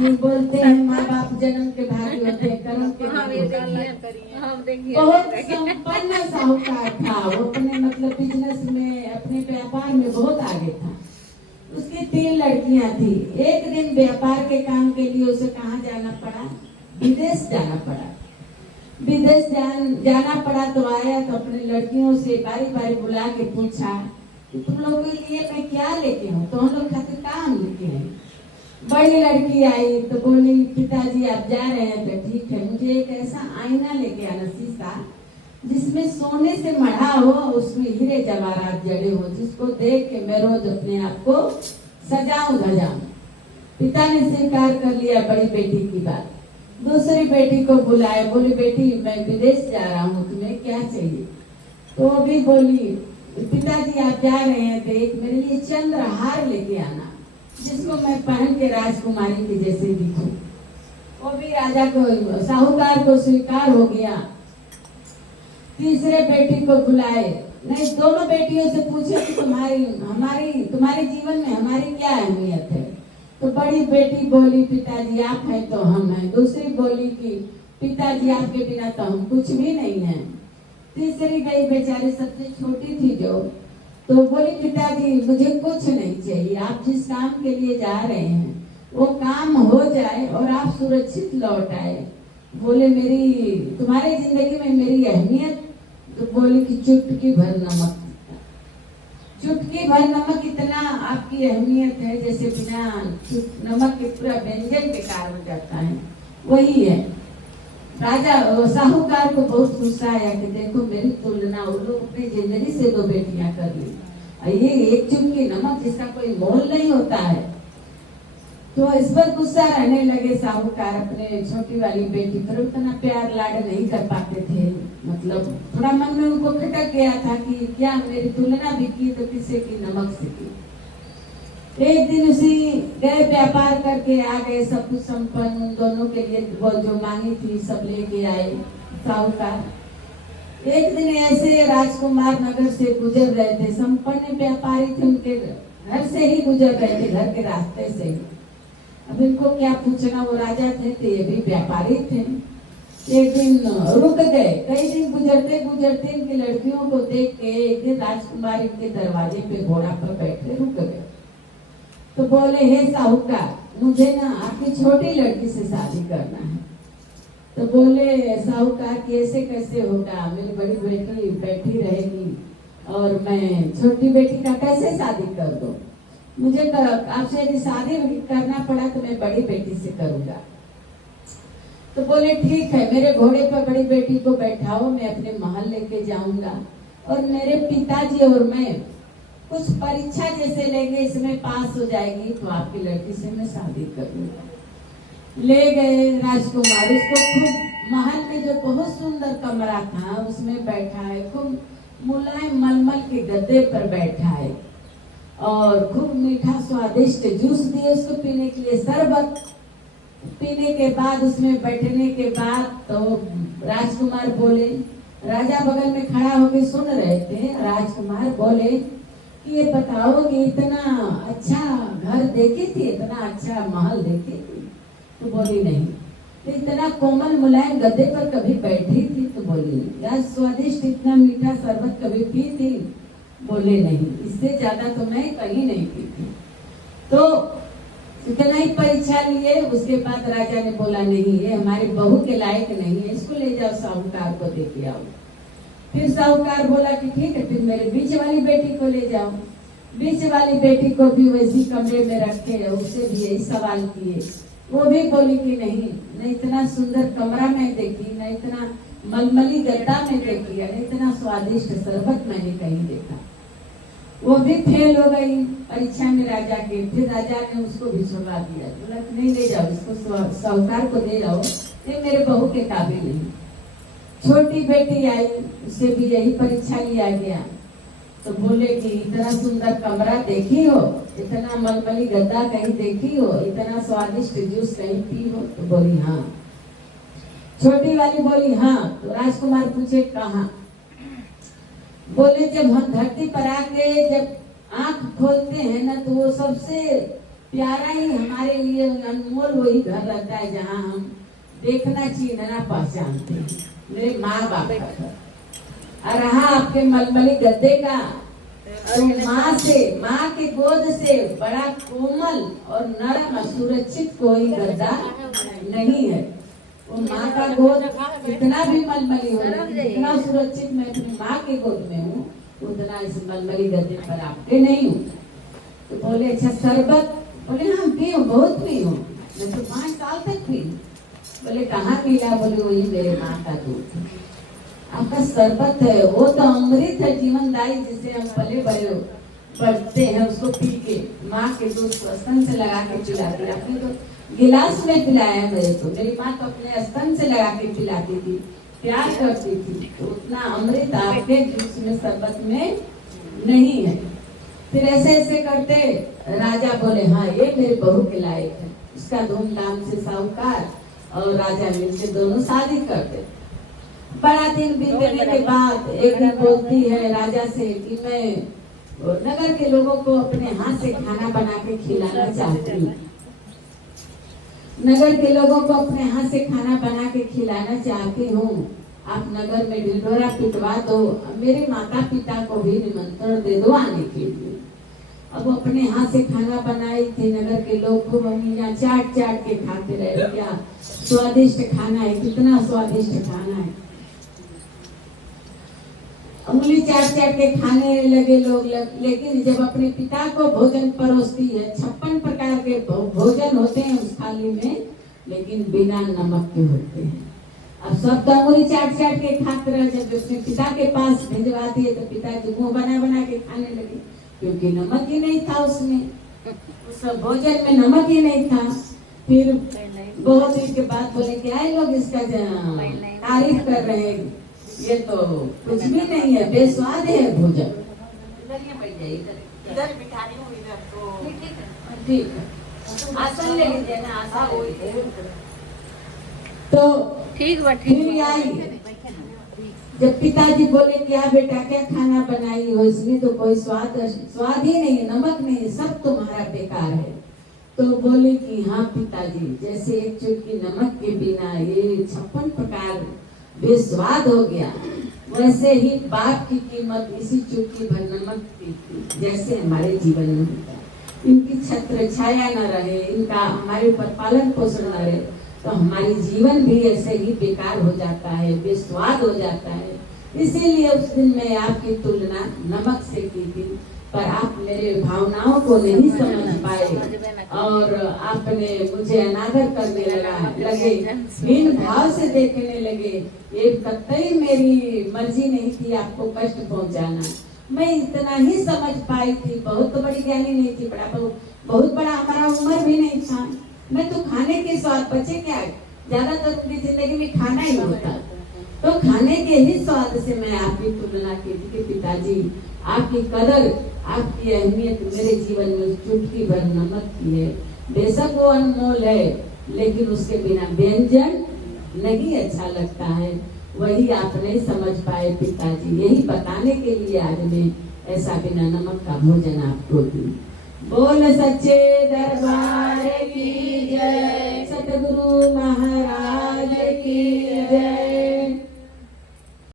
बोलते हैं माँ बाप जन्म के भागी होते हैं, कर्म के भागी होते हैं। बहुत संपन्न साहूकार था वो, अपने मतलब बिजनेस में, अपने व्यापार में बहुत आगे था। उसकी 3 लड़कियां थी। एक दिन व्यापार के काम के लिए उसे कहाँ जाना पड़ा? विदेश जाना पड़ा। विदेश जाना पड़ा तो आया तो अपनी लड़कियों से बारी बारी बुला के पूछा कि तुम लोगों के लिए मैं क्या लेके हूँ, तो हम लोग खातिर काम लेके हैं। बड़ी लड़की आई तो बोली पिताजी आप जा रहे हैं तो ठीक है, मुझे एक ऐसा आईना लेके आना, शीशा जिसमें सोने से मढ़ा हो, उसमें हीरे जवाहरात जड़े हो, जिसको देख के मैं रोज अपने आप को सजाऊं धजाऊं। पिता ने स्वीकार कर लिया बड़ी बेटी की बात। दूसरी बेटी को बुलाया, बोली बेटी मैं विदेश जा रहा हूँ, तुम्हें क्या चाहिए? तो वो भी बोली पिताजी आप जा रहे हैं तो एक मेरे लिए चंद्रहार लेके आना, जिसको मैं पहन के राजकुमारी के जैसे दिखूं। वो भी राजा को, साहूकार को स्वीकार हो गया। तीसरे बेटी को बुलाए, नहीं दोनों बेटियों से पूछे कि तुम्हारे जीवन में हमारी क्या अहमियत है? तो बड़ी बेटी बोली पिताजी आप हैं तो हम हैं। दूसरी बोली कि पिताजी आपके बिना तो हम कुछ भी नहीं हैं। तीसरी गई बेचारी सबसे छोटी थी जो, तो बोली पिताजी मुझे कुछ नहीं चाहिए, आप जिस काम के लिए जा रहे हैं वो काम हो जाए और आप सुरक्षित लौट आए। बोले तुम्हारी जिंदगी में मेरी अहमियत? तो बोली कि चुटकी भर नमक। चुटकी भर नमक इतना आपकी अहमियत है जैसे बिना नमक के पूरा व्यंजन बेकार हो जाता है, वही है। राजा साहूकार को बहुत गुस्सा आया कि देखो मेरी तुलना उन लोग अपनी जिंदगी से 2 बेटियां कर ली, ये एक चुटकी नमक जिसका कोई मोल नहीं होता है। तो इस पर गुस्सा रहने लगे साहूकार। अपने छोटी वाली बेटी पर उतना प्यार लाड नहीं कर पाते थे, मतलब थोड़ा मन में उनको खटक गया था कि क्या मेरी तुलना भी की तो किसे की? नमक से की। एक दिन उसी गए व्यापार करके आ गए, सब कुछ संपन्न, उन दोनों के लिए वो जो मांगी थी सब लेके आए साहूकार। एक दिन ऐसे राजकुमार नगर से गुजर रहे थे, संपन्न व्यापारी थे, उनके घर से ही गुजर रहे थे, घर के रास्ते से ही। अब इनको क्या पूछना, वो राजा थे तो ये भी व्यापारी थे। एक दिन रुक गए, कई दिन गुजरते गुजरते इनकी लड़कियों को देख के एक दिन राजकुमार इनके दरवाजे पे घोड़ा पर बैठे रुक गए। तो बोले हे साहूकार मुझे ना आपकी छोटी लड़की से शादी करना है। तो बोले साहूकार कैसे कैसे होगा, मेरी बड़ी बेटी बैठी रहेगी और मैं छोटी बेटी का कैसे शादी कर दूं? मुझे आपसे यदि शादी करना पड़ा तो मैं बड़ी बेटी से करूंगा। तो बोले ठीक है, मेरे घोड़े पर बड़ी बेटी को बैठाओ, मैं अपने महल लेके जाऊंगा और मेरे पिताजी और मैं कुछ परीक्षा जैसे लेंगे, इसमें पास हो जाएगी तो आपकी लड़की से मैं शादी करूंगा। ले गए राजकुमार, उसको खूब महल में जो बहुत सुंदर कमरा था उसमें बैठा है, खूब मुलायम मलमल के गद्दे पर बैठा है और खूब मीठा स्वादिष्ट जूस दिए उसको पीने के लिए, शरबत पीने के बाद उसमें बैठने के बाद तो राजकुमार बोले, राजा बगल में खड़ा होकर सुन रहे थे। राजकुमार बोले कि ये बताओ कि इतना अच्छा घर देखी थी, इतना अच्छा महल देखी थी? तो बोली नहीं। तो इतना कोमल मुलायम गद्दे पर कभी बैठी थी? तो बोली नहीं। स्वादिष्ट इतना मीठा शरबत कभी पी थी? बोले नहीं। इससे ज्यादा तो मैं कहीं नहीं पी थी। तो इतना ही परीक्षा लिए, उसके बाद राजा ने बोला नहीं ये हमारी बहू के लायक नहीं है, इसको ले जाओ साहूकार को दे के आओ। फिर साहूकार बोला कि ठीक है, फिर मेरे बीच वाली बेटी को ले जाओ। बीच वाली बेटी को भी वैसी कमरे में रखे, उससे भी यही सवाल किए। वो भी बोली कि नहीं, न इतना सुंदर कमरा मैं देखी, न इतना मलमली गद्दा में देखी, न इतना स्वादिष्ट शरबत मैंने कहीं देखा। वो भी फेल हो गई परीक्षा में राजा के। फिर राजा ने उसको भी छुड़वा दिया, बोला नहीं ले जाओ इसको, साहूकार को दे जाओ, ये मेरे बहू के काबिल नहीं। छोटी बेटी आई, उससे भी यही परीक्षा लिया गया। तो बोले कि इतना सुंदर कमरा देखी हो, इतना मलमली गद्दा कहीं देखी हो, इतना स्वादिष्ट जूस कहीं पी हो? तो बोली हाँ। छोटी वाली बोली हाँ। तो राजकुमार पूछे कहाँ? बोले जब हम धरती पर आके जब आंख खोलते हैं ना तो वो सबसे प्यारा ही हमारे लिए अनमोल वही घर रहता है जहाँ हम देखना चिन्हना पहचानते हैं, मेरे माँ बाप का घर। और रहा आपके मलमली गद्दे का, तो माँ के गोद से बड़ा कोमल और नरम सुरक्षित कोई गद्दा नहीं है। वो माँ का गोद कितना भी मलमली हो, जितना सुरक्षित मैं अपनी माँ के गोद में हूँ उतना इस मलमली गद्दे पर आपके नहीं हूँ। तो बोले अच्छा शरबत, बोले हाँ पी हूँ, बहुत पी हूँ, मैं तो 5 साल तक पी। बोले कहाँ मिला? बोले वही मेरे माँ का दूध। आपका शरबत है वो तो अमृत है जीवनदायी, जिसे हम पले बड़े बढ़ते हैं उसको पी के, माँ के दूध को स्तन से लगा के पिलाती। आपने तो गिलास में पिलाया मेरे को, मेरी माँ तो अपने स्तन से लगा के पिलाती थी, प्यार करती थी। तो उतना अमृत आपके जूस में शरबत में नहीं है। फिर ऐसे ऐसे करते राजा बोले हाँ ये मेरे बहू के लायक है। उसका धूमधाम से साहूकार और राजा मिलकर दोनों शादी करते। बड़ा दिन बीतने के बाद एक दिन बोलती है राजा से कि मैं नगर के लोगों को अपने हाथ से खाना बना के खिलाना चाहती हूँ, नगर के लोगों को अपने हाथ से खाना बना के खिलाना चाहती हूँ। आप नगर में ढिंढोरा पिटवा दो, मेरे माता पिता को भी निमंत्रण दे दो आने के लिए। अब अपने हाथ से खाना बनाई थी, नगर के लोग खूब अमीना चाट चाट के खाते रहे। क्या स्वादिष्ट खाना है, कितना स्वादिष्ट खाना है। उंगली चाट चाट के खाने लगे लोग। लेकिन जब अपने पिता को भोजन परोसती है, 56 प्रकार के भोजन होते हैं उस थाली में, लेकिन बिना नमक के होते हैं। अब सब तो उंगली चाट चाट के खाते रहे। जब अपने पिता के पास भिजवाती है तो पिताजी मुंह बना बना के खाने लगे, क्योंकि नमक ही नहीं था उसमें, उस भोजन में नमक ही नहीं था। फिर बहुत दिन के बाद बोले कि आए लोग इसका तारीफ कर रहे हैं, ये तो कुछ भी नहीं है, बेस्वाद है भोजन। इधर बिठा रही हूँ, इधर तो ठीक है, आसन ले लीजिए ना, आसन। तो ठीक फिर आई। जब पिताजी बोले क्या बेटा क्या खाना बनाई हो, इसमें तो कोई स्वाद ही नहीं है, नमक नहीं है, सब तुम्हारा बेकार है। तो बोले कि हाँ पिताजी, जैसे एक चुटकी नमक के बिना ये 56 प्रकार बेस्वाद हो गया, वैसे ही बाप की कीमत इसी चुटकी भर नमक की जैसे हमारे जीवन में होता है। इनकी छत्र छाया न रहे, इनका हमारे ऊपर पालन पोषण न रहे, तो हमारी जीवन भी ऐसे ही बेकार हो जाता है, बेस्वाद हो जाता है। इसीलिए उस दिन मैं आपकी तुलना नमक से की थी, पर आप मेरे भावनाओं को नहीं समझ पाए और आपने मुझे अनादर करने लगे, हीन भाव से देखने लगे। ये कतई मेरी मर्जी नहीं थी आपको कष्ट पहुंचाना, मैं इतना ही समझ पाई थी। बहुत बड़ी ज्ञानी नहीं थी, बहुत बड़ा हमारा उम्र भी नहीं था। मैं तो खाने के स्वाद, बचे क्या, ज्यादातर उनकी जिंदगी में खाना ही होता, तो खाने के ही स्वाद से मैं आपकी तुलना की थी कि पिताजी आपकी कदर, आपकी अहमियत मेरे जीवन में चुटकी भर नमक की है। बेशक वो अनमोल है, लेकिन उसके बिना व्यंजन नहीं अच्छा लगता है। वही आप नहीं समझ पाए पिताजी, यही बताने के लिए आज मैं ऐसा बिना नमक का भोजन आपको दी। बोल सच्चे दरबार की जय, सतगुरु महाराज की जय।